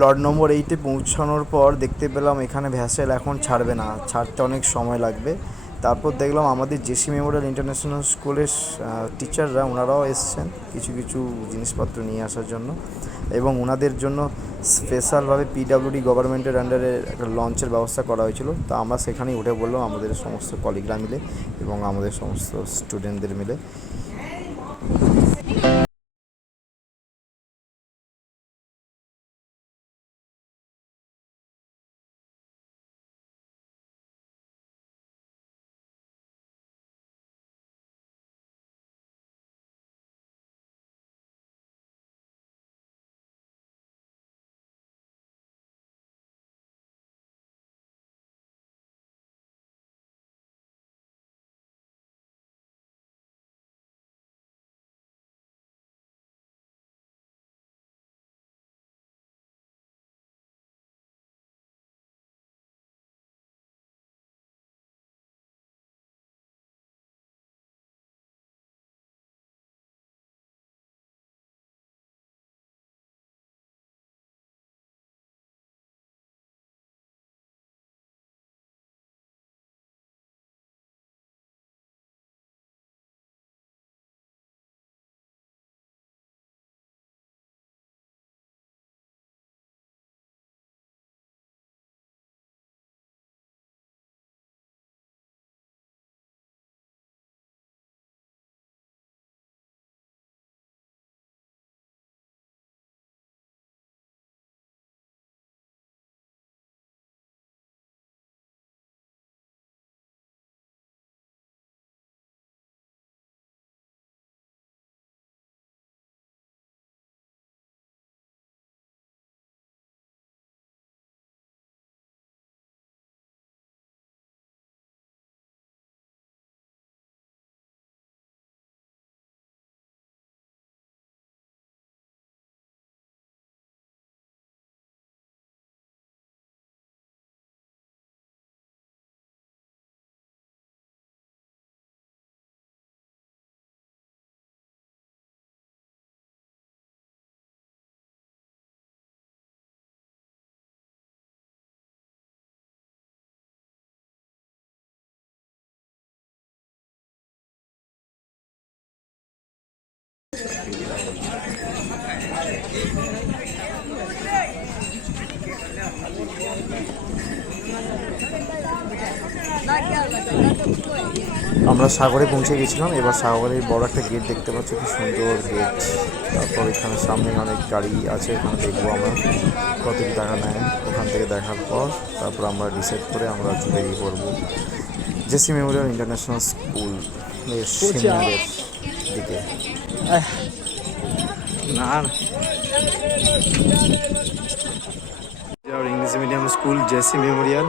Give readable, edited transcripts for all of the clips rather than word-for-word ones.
লর্ড নম্বর 8-এ পৌঁছানোর পর দেখতে পেলাম এখানে ভ্যাসেল এখন ছাড়বে না, ছাড়তে অনেক সময় লাগবে। তারপর দেখলাম আমাদের জেসি মেমোরিয়াল ইন্টারন্যাশনাল স্কুলের টিচাররা ওনারাও এসছেন কিছু কিছু জিনিসপত্র নিয়ে আসার জন্য, এবং ওনাদের জন্য স্পেশালভাবে পিডাব্লিউডি গভর্নমেন্টের আন্ডারে একটা লঞ্চের ব্যবস্থা করা হয়েছিল। তো আমরা সেখানেই উঠে বললাম আমাদের সমস্ত কলিগরা মিলে এবং আমাদের সমস্ত স্টুডেন্টদের মিলে। আমরা সাগরে পৌঁছে গেছিলাম। এবার সাগরের বড় একটা গেট দেখতে পাচ্ছি, কি সুন্দর গেট। তারপর এখানে সামনে অনেক গাড়ি আছে, এখানে দেখবো আমরা কত কি টাকা নেয়। ওখান থেকে দেখার পর তারপর আমরা ডিসাইড করে আমরা বেরিয়ে পড়বো জেসি মেমোরিয়াল ইন্টারন্যাশনাল স্কুল সিমনারের দিকে। না English medium school JC memorial.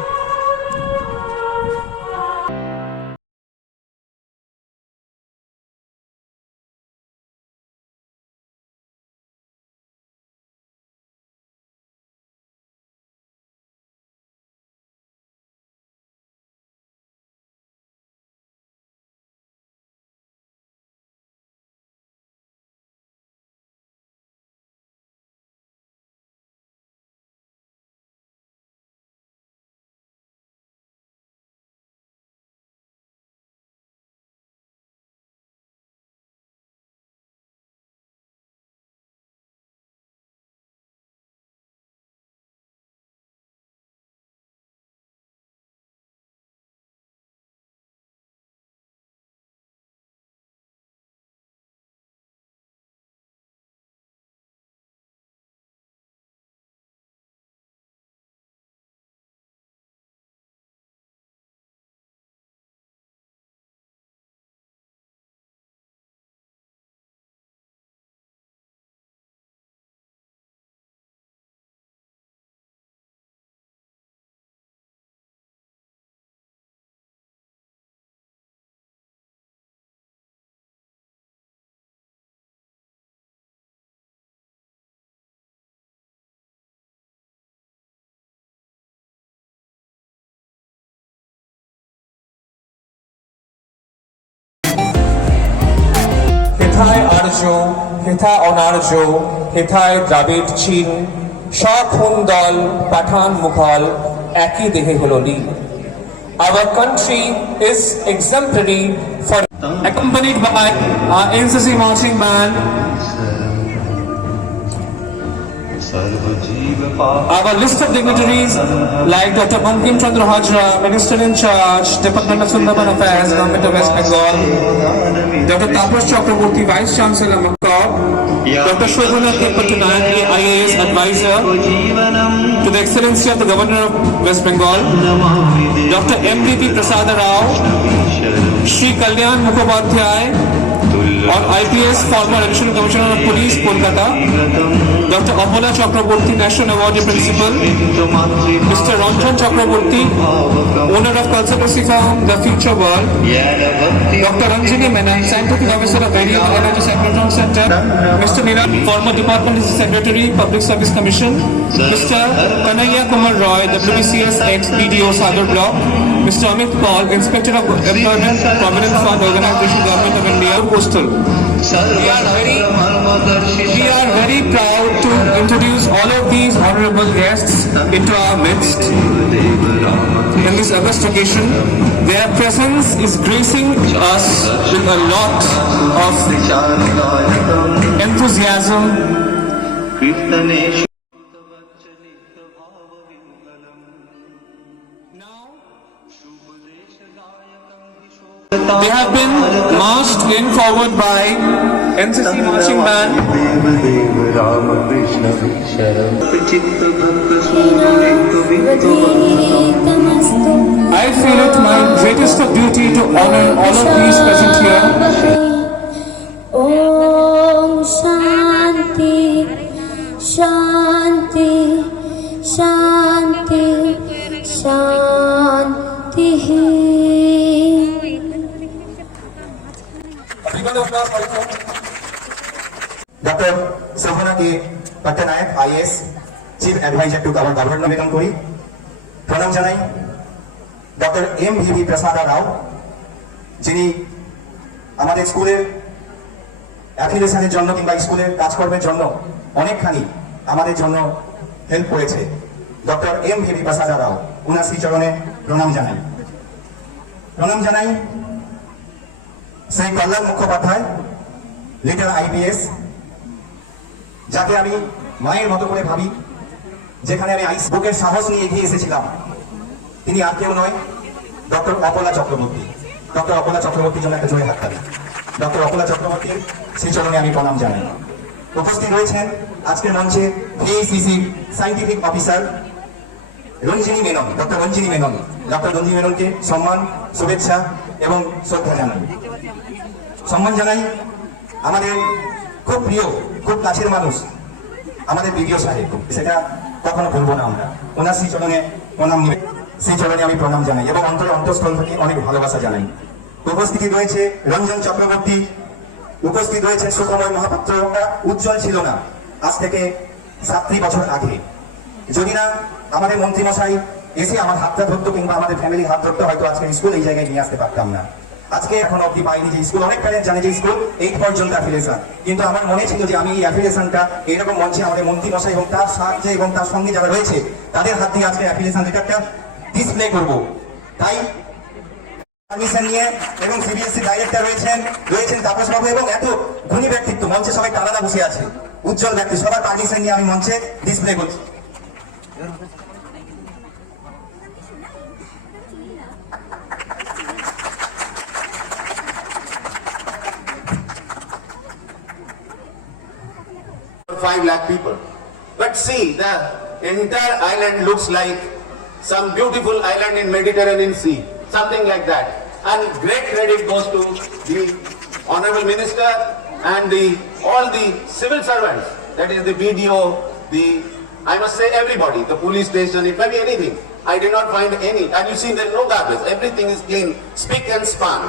আর্য, হেথা অনার্য, হেথায় দ্রাবিড় চীন, সখুন দল, পাঠান মুঘল, একই দেহে হলো লীন। Our country is exemplary for accompanied by our NCC marching band, our list of dignitaries like Dr. Bankim Chandra Hajra, Minister in Charge, Department of Sundarban Affairs, Government of West Bengal, Dr. Tapas Chakraborty, Vice Chancellor McCall, Dr. Shobhana K. Patnaik, IAS Advisor to the Excellency of the Governor of West Bengal, Dr. M.D.P. Prasada Rao, Shri Kalyan Mukhopadhyay, on IPS, former Additional Commissioner of Police, Kolkata, Dr. Apola Chakraborty, National Awardee Principal, Mr. Ranjan Chakraborty, owner of consultancy firm The Future World, Dr. Ranjini Menon, Scientific Officer of Variable Energy Cyclotron Center, Mr. Niran, former Department Secretary, Public Service Commission, Mr. Kanaya Kumar Roy, WBCS ex-BDO Sagar Block, Mr. Amit Paul, Inspector of Employment Provident Fund Organization, Government of India, Postal. We are very proud to introduce all of these honorable guests into our midst in this august occasion. Their presence is gracing us with a lot of enthusiasm. They have been marched in forward by NCC marching band. I feel it my greatest of duty to honor all of these present here. Om Shanti, Shanti, Shanti, Shanti. Dr. Shobhana K. Patnaik, IAS, Chief Advisor to our Government নিবেদন করি। প্রণাম জানাই doctor M.V.V. প্রসাদ রাও, যিনি আমাদের স্কুলের অ্যাফিলিয়েশনের জন্য কিংবা স্কুলের কাজকর্মের জন্য অনেকখানি আমাদের জন্য হেল্প করেছে। Doctor M.V.V. প্রসাদ রাও, উনার শ্রীচরণে প্রণাম জানাই। প্রণাম জানাই শ্রী কল্যাণ মুখোপাধ্যায়, লিটার IPS, যাকে আমি মায়ের মতো করে ভাবি। যেখানে আমি বুকের সাহস নিয়ে এগিয়ে এসেছিলাম, তিনি আর কেউ নয়, ডক্টর অপলা চক্রবর্তী। ডক্টর অপলা চক্রবর্তীর জন্য একটা জোরে হাত তালি। ডক্টর অপলা চক্রবর্তীর শ্রীচরণে আমি প্রণাম জানাই। উপস্থিত রয়েছেন আজকের মঞ্চে VACC scientific officer Ranjini Menon, doctor Ranjini Menon. Doctor Ranjini মেননকে সম্মান, শুভেচ্ছা এবং শ্রদ্ধা জানাই। সম্মান জানাই আমাদের খুব প্রিয়, খুব কাছের মানুষ, আমাদের বিডিও সাহেব। সেটা কখনো ভুলবো না আমরা। ওনার শ্রীচরণে প্রণাম নিবে, শ্রীচরণে আমি প্রণাম জানাই এবং অন্তঃস্থল থেকে অনেক ভালোবাসা জানাই। উপস্থিতি রয়েছে রঞ্জন চক্রবর্তী, উপস্থিত রয়েছে সুখময় মহাপাত্র। উজ্জ্বল ছিল না আজ থেকে 7 বছর আগে, যদি না আমাদের মন্ত্রী মশাই এসে আমার হাতটা ধরতো কিংবা আমাদের ফ্যামিলির হাত ধরতো, হয়তো আজকে স্কুল এই জায়গায় নিয়ে আসতে পারতাম না। আজকে এখন অব্দি পাইনি যে স্কুল, অনেক প্যারেন্ট জানে যে স্কুল 8 পর্যন্ত অ্যাফিলিয়েশন, কিন্তু আমার মনে ছিল যে আমি এই অ্যাফিলিয়েশনটা এইরকম মঞ্চে আমাদের মন্ত্রী মশাই এবং তার সাহায্যে এবং তার সঙ্গে যারা রয়েছে তাদের হাত দিয়ে আজকে অ্যাফিলিয়েশন লেটারটা ডিসপ্লে করব। তাই পারমিশন নিয়ে এবং CBSE ডাইরেক্টর রয়েছেন তাপস বাবু এবং এত গুণী ব্যক্তিত্ব, মঞ্চে সবাই টানাদা বসে আছে, উজ্জ্বল ব্যক্তি, সবার পারমিশন নিয়ে আমি মঞ্চে ডিসপ্লে করছি। $5 lakh people. But see, the entire island looks like some beautiful island in Mediterranean Sea, something like that. And great credit goes to the Honorable Minister and all the civil servants, that is the BDO, I must say everybody, the police station, it may be anything. I did not find any, and you see there is no garbage, everything is clean, spick and span.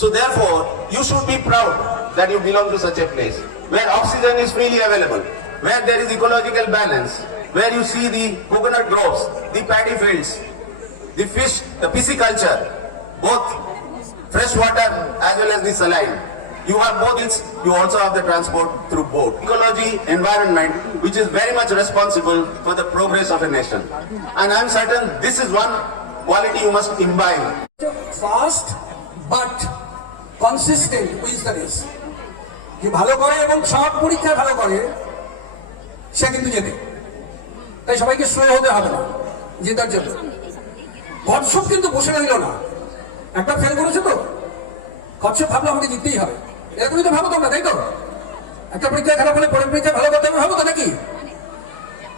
So therefore, you should be proud that you belong to such a place, where oxygen is freely available, where there is ecological balance, where you see the coconut groves, the paddy fields, the fish, the pisciculture, both fresh water as well as the saline. You have both, you also have the transport through boat. Ecology, environment, which is very much responsible for the progress of a nation. And I'm certain this is one quality you must imbibe. Fast but consistent wins the race. যে ভালো করে এবং সব পরীক্ষায় ভালো করে সে কিন্তু জেতে। তাই সবাইকে স্লো হতে হবে না জেতার জন্য। কচ্ছপ কিন্তু বসে রইল না, একবার ফেল করেছে তো কচ্ছপ ভাবলো আমাকে জিততেই হবে, এরকমই তো ভাবো তোমরা, তাই তো? একটা পরীক্ষায় খারাপ হলে পরের পরীক্ষায় ভালো করতে হবে, ভাবো তো নাকি?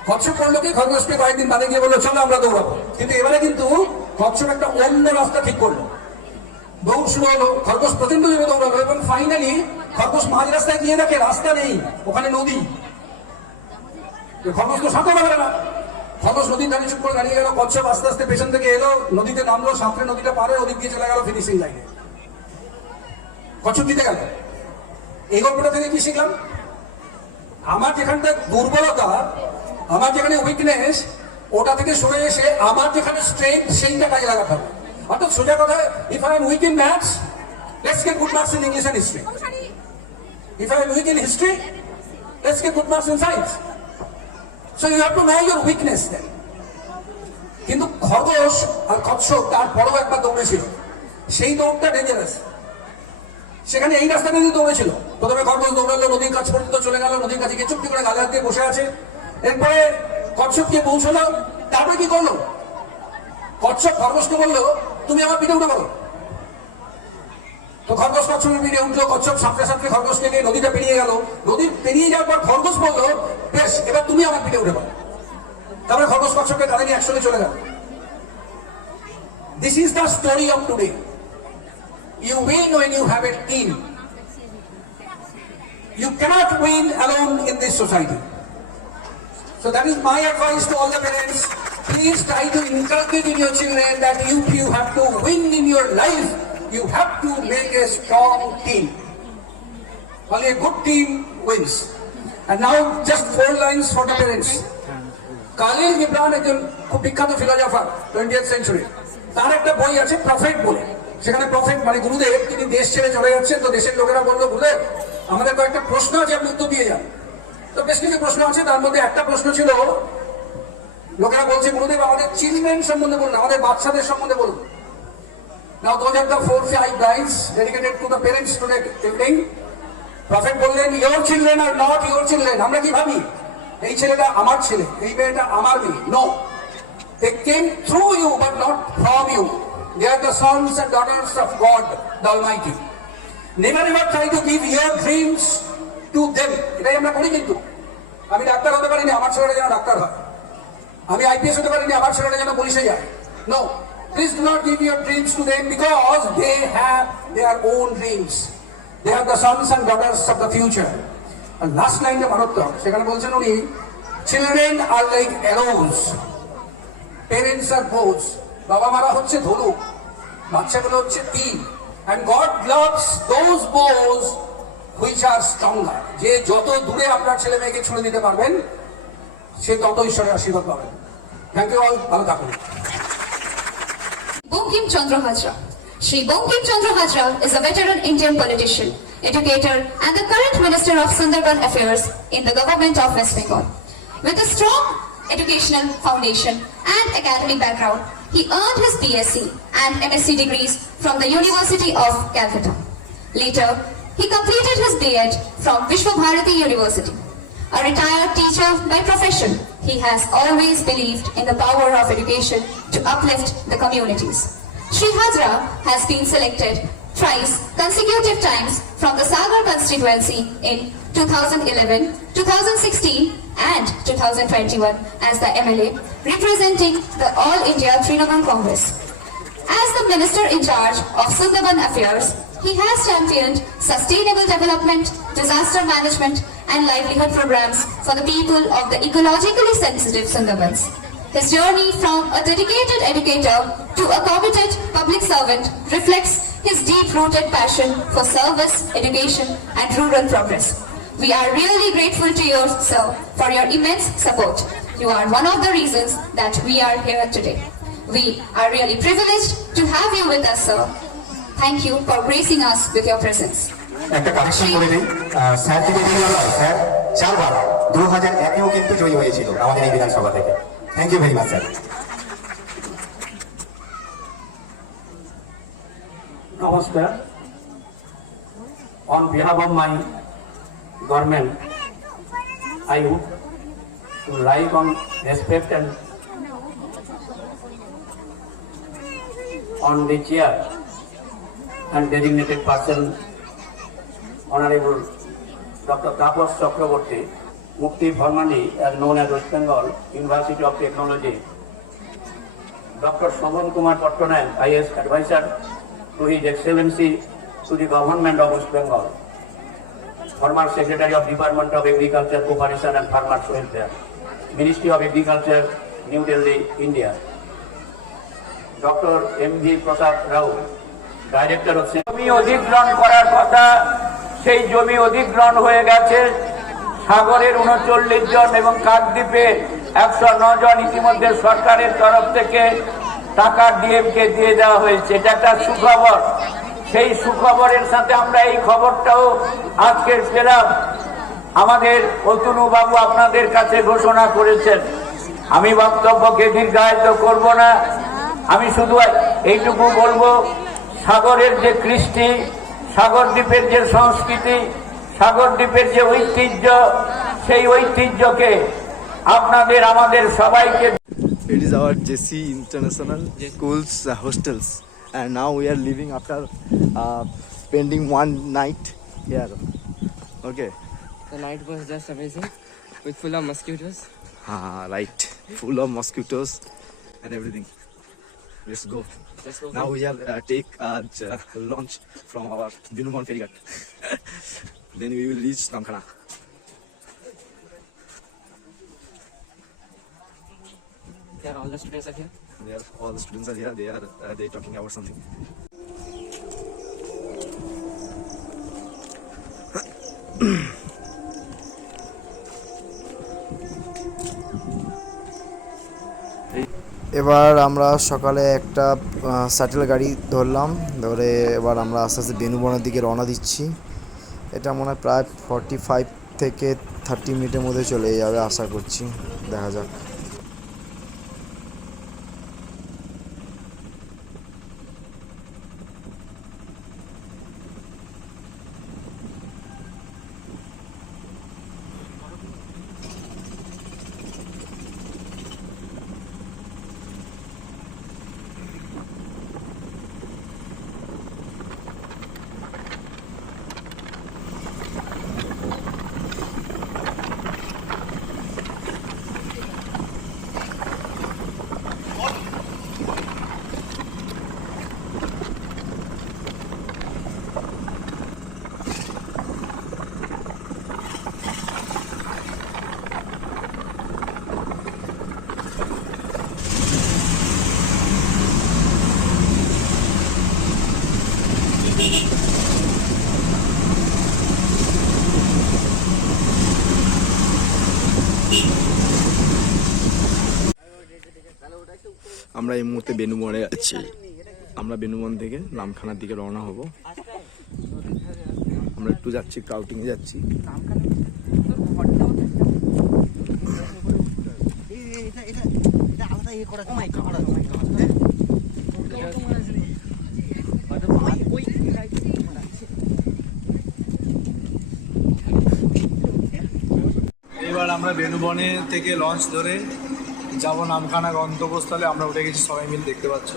কচ্ছপ করলো কি, খরগোশকে কয়েকদিন বাদে গিয়ে বললো চলো আমরা দৌড়াবো। কিন্তু এবারে কিন্তু কচ্ছপ একটা অন্য রাস্তা ঠিক করলো, দৌড় শুরু হলো, খরগোশ প্রচন্ড জোরে দৌড়ালো এবং ফাইনালি খরগোশ মাঝ রাস্তায় গিয়ে দেখে রাস্তা নেই, ওখানে নদী। খরগোশ তো সাঁতর পারে না, খরগোশ নদীর ধারে চুপ করে দাঁড়িয়ে গেল, কচ্ছপ আস্তে আস্তে পেছন থেকে এলো, নদীতে নামলো, সাঁতরে নদীটা পারে ওদিক দিয়ে চলে গেল ফিনিশিং লাইনে, কচ্ছপ জিতে গেল। এই গল্পটা থেকে কি শিখলাম? আমার যেখানটা দুর্বলতা, আমার যেখানে উইকনেস, ওটা থেকে সরে এসে আমার যেখানে স্ট্রেংথ সেইটা কাজে লাগাতে হবে। অর্থাৎ সোজা কথা, if I am weak in maths, let's get good marks in English and history. If I am weak in history, let's get good marks in science. So you have to know your weakness then. কিন্তু খরগোশ আর কচ্ছপ তারপরেও একবার দৌড়েছিল, সেই দৌড়টা ডেঞ্জারাস। সেখানে এই রাস্তাটা দিয়ে দৌড়েছিল, প্রথমে খরগোশ দৌড়ালো, নদীর কাছ পর্যন্ত চলে গেল, নদীর কাছে গিয়ে চুপটি করে গালে হাত দিয়ে বসে আছে। এরপরে কচ্ছপ গিয়ে পৌঁছলো, তারপরে কি করলো? কচ্ছপ খরগোশকে বললো তুমি আমার পিঠে উঠে পড়ো। তো খরগোশ কচ্ছপের পিঠে উঠলো, কচ্ছপ সাঁতরে সাঁতরে খরগোশকে নিয়ে নদীটা পেরিয়ে গেল। নদী পেরিয়ে যাওয়ার পর খরগোশ বললো বেশ, এবার তুমি আমার পিঠে উঠে পড়ো। তারপরে খরগোশ কচ্ছপকে গালে নিয়ে একসঙ্গে চলে গেল। This is the story of today. You win when you have a team. You cannot win alone in this society. So that is my advice to all the parents. Please try to inculcate in your children that if you have to win in your life, you have to make a strong team. Only a good team wins. And now just 4 lines for the parents. Khalil Gibran একজন খুব বিখ্যাত philosopher 20th century. তার একটা বই আছে প্রফেট বলে। সেখানে প্রফেট মানে গুরুদেব, তিনি দেশ ছেড়ে চলে যাচ্ছেন। তো দেশের লোকেরা বললো গুরুদেব আমাদের কয়েকটা প্রশ্ন আছে, আপনি উত্তর দিয়ে যান। তো বেশ কিছু প্রশ্ন আছে, তার মধ্যে একটা প্রশ্ন ছিল, লোকেরা বলছে গুরুদেব আমাদের চিলড্রেন সম্বন্ধে বলুন, আমাদের বাচ্চাদের সম্বন্ধে বলুন। Now those are the 4-5 lines dedicated to the parents today evening. Prophet বললেন your children are not your children. আমরা কি ভাবি এই ছেলেটা আমার ছেলে, এই মেয়েটা আমার মেয়ে? No, they came through you but not from you. They are the sons and daughters of God the Almighty. Never ever try to give your dreams to them. এটাই আমরা করি। কিন্তু আমি ডাক্তার হতে পারিনি, আমার ছেলেটা যেন ডাক্তার হয়। আমি আইপিএস হতে পারিনি, আমার ছেলেটা যেন পুলিশে যায়। No, please do not give your dreams to them because they have their own dreams. They are the sons and daughters of the future. আর লাস্ট লাইনটা মারাত্মক। সেখানে বলছেন উনি, children are like arrows, parents are bows. বাবা মারা হচ্ছে ধনুক, বাচ্চাগুলো হচ্ছে তীর। And God loves those bows which are stronger. যে যত দূরে আপনার ছেলে মেয়েকে ছুড়ে দিতে পারবেন, সে তত ঈশ্বরের আশীর্বাদ পাবেন। থ্যাংক ইউ অল, ভালো থাকুন। Bankim Chandra Hajra. Shri Bankim Chandra Hajra is a veteran Indian politician, educator and the current Minister of Sundarban Affairs in the government of West Bengal. With a strong educational foundation and academic background, he earned his BSc and MSc degrees from the University of Calcutta. Later, he completed his B.Ed from Vishwa Bharati University. A retired teacher by profession, he has always believed in the power of education to uplift the communities. Shri Hajra has been selected thrice consecutive times from the Sagar constituency in 2011, 2016 and 2021 as the MLA representing the All India Trinamool Congress. As the Minister in charge of Sundarban Affairs, he has championed sustainable development, disaster management and livelihood programs for the people of the ecologically sensitive Sundarbans. His journey from a dedicated educator to a committed public servant reflects his deep-rooted passion for service, education and rural progress. We are really grateful to you, sir, for your immense support. You are one of the reasons that we are here today. We are really privileged to have you with us, sir. Thank you for gracing us with your presence. একটা কারেকশন করে দিই, স্যার থেকে দিয়ে গেল, স্যার 4 বার 2001-এও কিন্তু জয়ী হয়েছিল আমাদের এই বিধানসভা থেকে। Thank you very much sir. Namaskar. On behalf of my government, I would like on respect and on the chair and designated person, Honorable Dr. Tapas Chakraborty, Mukti Bharmani, as known as West Bengal University of Technology, Dr. Shobhan Kumar Pattanayak, IAS Advisor to His Excellency to the Government of West Bengal, former Secretary of Department of Agriculture, Cooperation and Farmers Welfare, Ministry of Agriculture, New Delhi, India, Dr. M.V. Prasad Rao, Director of জমি অধিগ্রহণ করার কথা, সেই জমি অধিগ্রহণ হয়ে গেছে। সাগরের 39 জন এবং কাকদ্বীপে 109 জন ইতিমধ্যে সরকারের তরফ থেকে টাকা ডিএমকে দিয়ে দেওয়া হয়েছে। এটা একটা সুখবর। সেই সুখবরের সাথে আমরা এই খবরটাও আজকে পেলাম। আমাদের অতনু বাবু আপনাদের কাছে ঘোষণা করেছেন। আমি বক্তব্যকে দীর্ঘায়িত করব না, আমি শুধু এইটুকু বলবো, সাগরের যে কৃষ্টি, সাগরদ্বীপের যে সংস্কৃতি, সাগরদ্বীপের যে ঐতিহ্য, সেই ঐতিহ্যকে আপনাদের আমাদের সবাইকে It is our JC International Schools hostels, and now we are leaving after spending one night here. Okay. The night was just amazing, with full of mosquitoes. Right. Full of mosquitoes and everything. Let's go. Now we have take launch from our Binubon ferrygat. Then we will reach Namkhana. Yeah, all the students are here. All the students are here. They talking about something. এবার আমরা সকালে একটা শাটেল গাড়ি ধরলাম, ধরে এবার আমরা আস্তে আস্তে বেনুবনের দিকে রওনা দিচ্ছি। এটা মনে হয় প্রায় 45 থেকে 30 মিনিটের মধ্যে চলে যাবে আশা করছি, দেখা যাক। আমরা এই মুহূর্তে বেনুবনে আছি। আমরা বেনুবন থেকে নামখানার দিকে রওনা হব। আমরা একটু যাচ্ছি, ক্রাউটিংয়ে যাচ্ছি। এবার আমরা বেনুবনে থেকে লঞ্চ ধরে যাব নামখানা গন্তব্যস্থলে। আমরা উঠে গেছি সবাই মিলে, দেখতে পাচ্ছ।